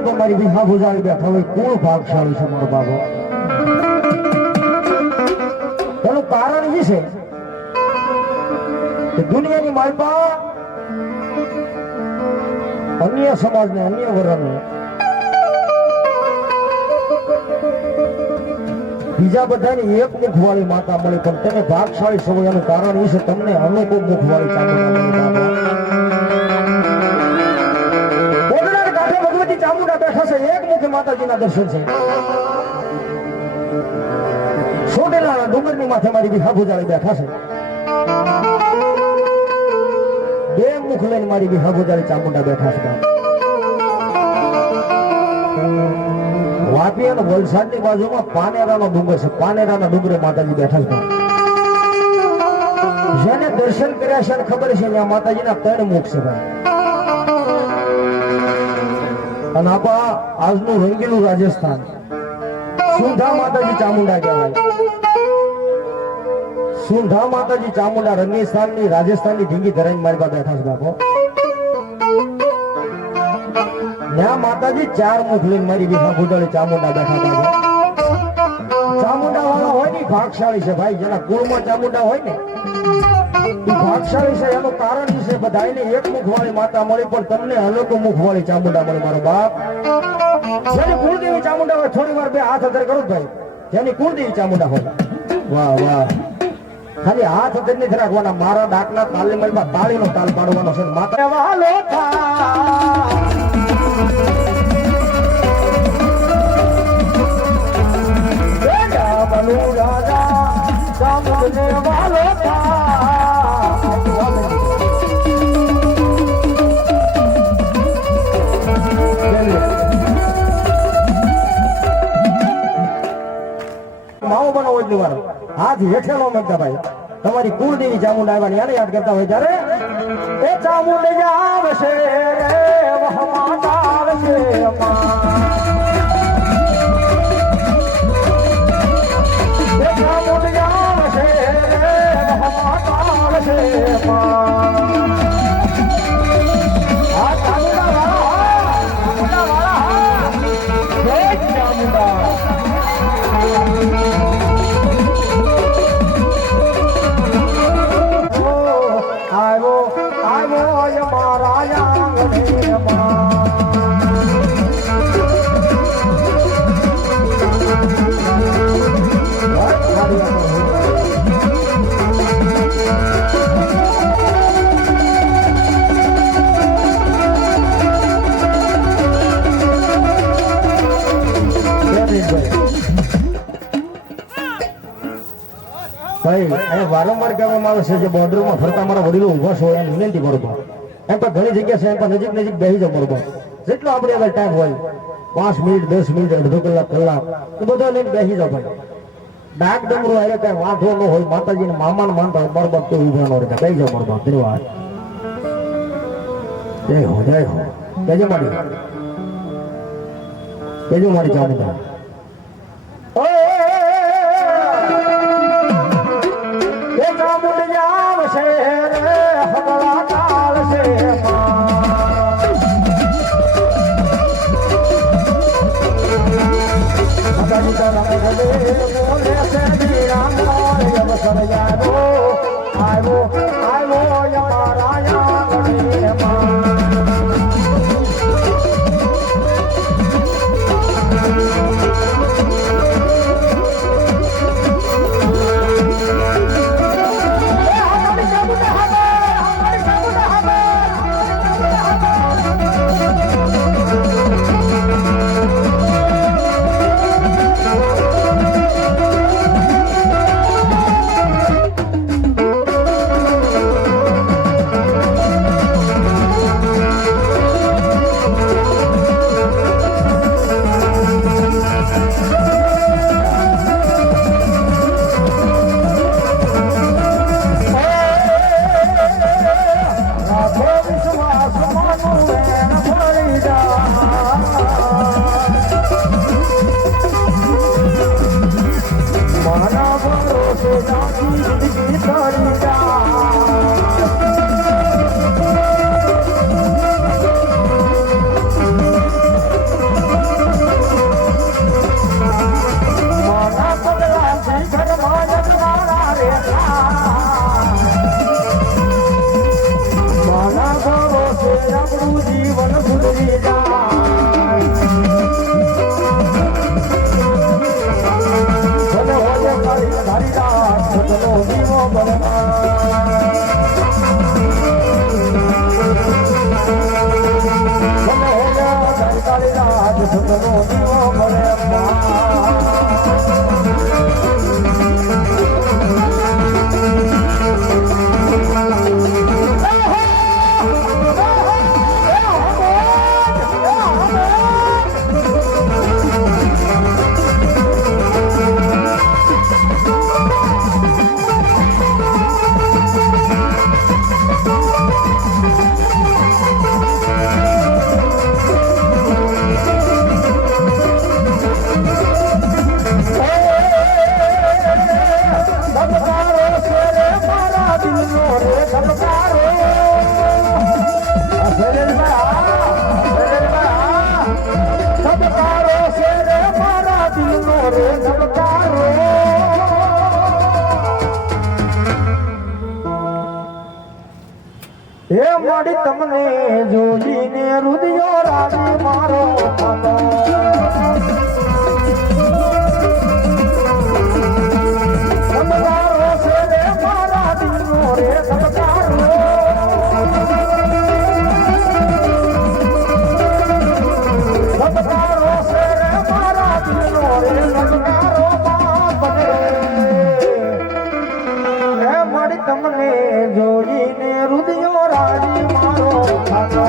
પર તો મારી વિહા ભુજાવી બેઠા હોય કોણ ભાગશાળી છે મારો બાબો? એનું કારણ એ છે કે દુનિયાની માલપા અન્ય સમાજને અન્ય વર્ણને બીજા બધાની એક મુખવાળી માતા મળી પણ તેને ભાગશાળી સમય એનું કારણ એ છે તમને અનુકૂળ મુખવાળી ચામુંડા કાંઠે ભગવતી ચામુંડા બેઠા છે. એક મુખે માતાજીના દર્શન છે. સોટેલાના ડુંગરની માથે મારી વિહા ભુજાળી બેઠા છે. બે મુખ લઈને મારી વિહા ભુજાળી ચામુંડા બેઠા છે. વાપી અને વલસાડની બાજુમાં પાનેરાનો ડુંગર છે. પાનેરાના ડુંગરે માતાજી બેઠા છે. જેને દર્શન કર્યા છે ખબર છે ત્યાં માતાજીના 3 મુખ છે ભાઈ. અને આપા આજનું રંગીલું રાજસ્થાન સુંધા માતાજી ચામુંડા કહેવાય. સુંધા માતાજી ચામુંડા રંગીસ્તાનની રાજસ્થાનની ઢીંગી ધરાઈને મારી પાસે બેઠા છે બાપો. ત્યાં માતાજી 4 મુખ લઈને મારી વિહા ભુજાળી ચામુંડા બેઠા હતા. ચામુંડા વાળા હોય ને ભાગશાળી છે ભાઈ. જેના કુળમાં ચામુંડા હોય ને એ ભાગશાળી છે. એનું કારણ છે બધાને એક મુખવાળી માતા મળી પણ તમને અલગ મુખવાળી ચામુંડા મળી મારો બાપ. જેની કુળદેવી ચામુંડા હોય થોડી વાર બે હાથ અધર કરો ભાઈ. જેની કુળદેવી ચામુંડા હોય વાહ વાહ ખાલી હાથ અધર નથી રાખવાના. મારા ડાકના તાલીમમાં તાળીનો તાલ પાડવાનો છે. માતા વાલો રાજા ચામુંડને વાલો માવો બનો એટલી વાર હાથ હેઠેલો મેકતા ભાઈ. તમારી કુળદેવી ચામુંડા આવ્યા એને યાદ કરતા હોય ત્યારે એ ચામુંડ આવશે વારંવાર કહેવામાં આવે છે જે બોર્ડરમાં ફરતા મારા વડીલો ઉભા છો એમ વિનંતી બરોબર. એમ પણ ઘણી જગ્યા છે એમ પણ નજીક નજીક બેસી જાવ બરોબર. જેટલો આપણે હવે ટાઈમ હોય 5 મિનિટ 10 મિનિટ અડધો કલાક તો બધા લઈને બેસી જાવ ભાઈ. ડાક ડમરો આવે કઈ વાંધો ન હોય. માતાજીને મામાને માનતા હોય બરોબર તો ઉભા ન રહેતા બેસી જાવ બરોબર. ધન્યવાદ. જય હો કેજો મારી ચામુંડા. કાળી રાત સુખનો દીવો મળે હે માડી તમને જોઈને રુદિયો રાજી મારો થતો સમજારો છે રે મારા દિલનો રે સમજારો સમજારો છે રે મારા દિલનો રે સમજારો બાપ રે હે માડી તમને જોઈને રુદિયો રાજી મારો થતો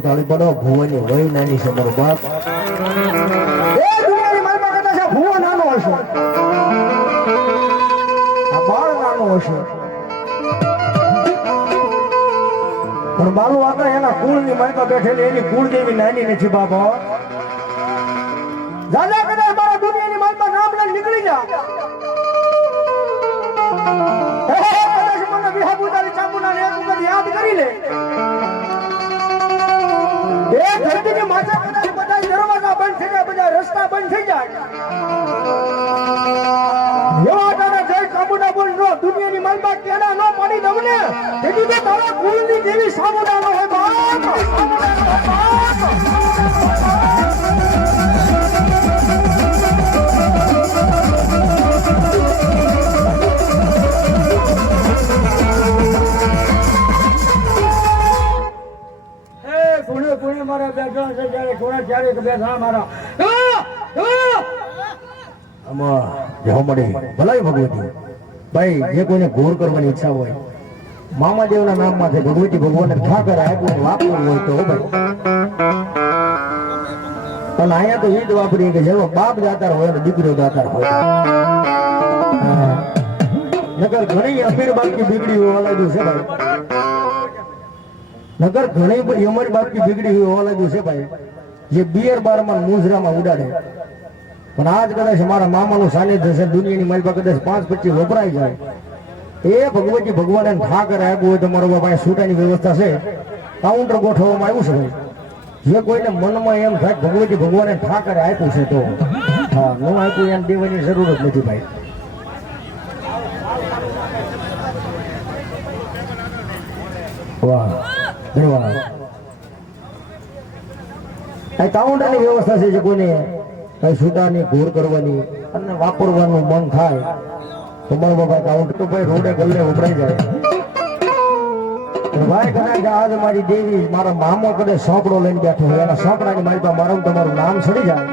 તાળી પડો ભુવાની વહી નાની છે મારો બાપ એ દુનિયાની મારી પાસે છે ભુવો નાનો હશે આ બાળ નાનો હશે પણ બાલુ આગળ એના કુળની મારી બેઠેલી એની કુળ જેવી નાની નથી બાબા દાદા કદાચ મારા દુનિયાની મારી નામ લઈને નીકળી જા કદાચ મને વિહાબુદારી ચામુંડા ને એક વખત યાદ કરી લે એ ધરતીની માથે કદાચ બધા દરવાજા બંધ થઈ જાય બધા રસ્તા બંધ થઈ જાય એવા તારા જય ચામુંડા બોલ નો દુનિયાની માલબા કેના નો પાડી દઉં ને તેથી તો તારા કુળની જેવી ચામુંડા નો હોય બાપ પુણે મારા બેઠા છે જ્યારે થોડા ક્યારેક બેઠા મારા આમાં જવા મળે ભલાઈ ભગવતી ભાઈ જે કોઈને ઘોર કરવાની ઈચ્છા હોય મામાદેવના નામમાંથી ભગવતી ભગવાનને ઠાકર આપ્યું વાપરવું હોય તો ભાઈ પણ અહીંયા તો એ જ વાપરીએ કે જેવો બાપ દાતાર હોય ને દીકરો દાતાર હોય નગર ઘણી અમીર બાકી બીગડી હોવા લાગ્યું છે ભાઈ નગર ઘણી અમારી બાપકી બીગડી હોવા લાગ્યું છે ભાઈ જે બિયર બારમાં મુજરામાં ઉડાડે. પણ આજ કદાચ મારા મામાનું સાનિધ્ય છે, દુનિયાની મારી પાસે કદાચ 5-25 વપરાઈ જાય. એ ભગવતી ભગવાને ઠાકરે આપ્યું હોય તો મારો બાપા છૂટાની વ્યવસ્થા છે, કાઉન્ટર ગોઠવવામાં આવ્યું છે ભાઈ. જે કોઈને મનમાં એમ થાય ભગવતી ભગવાને ઠાકરે આપ્યું છે તો હા, ન આપ્યું એમ દેવાની જરૂર જ નથી ભાઈ. વાહ ધન્યવાદ. આ કાઉન્ટરની વ્યવસ્થા છે, જે કોઈને કઈ છૂટાની ઘોર કરવાની અને વાપરવાનું મન થાય તો મારો બાપા કાઉન્ટર તો ભાઈ રોડે ગલ્લે વપરાઈ જાય. ભાઈ કદાચ આજ મારી દેવી મારા મામો કદાચ સોંપડો લઈને બેઠો હોય, એના સોંપડાની મારી પાસે મારું તમારું નામ ચડી જાય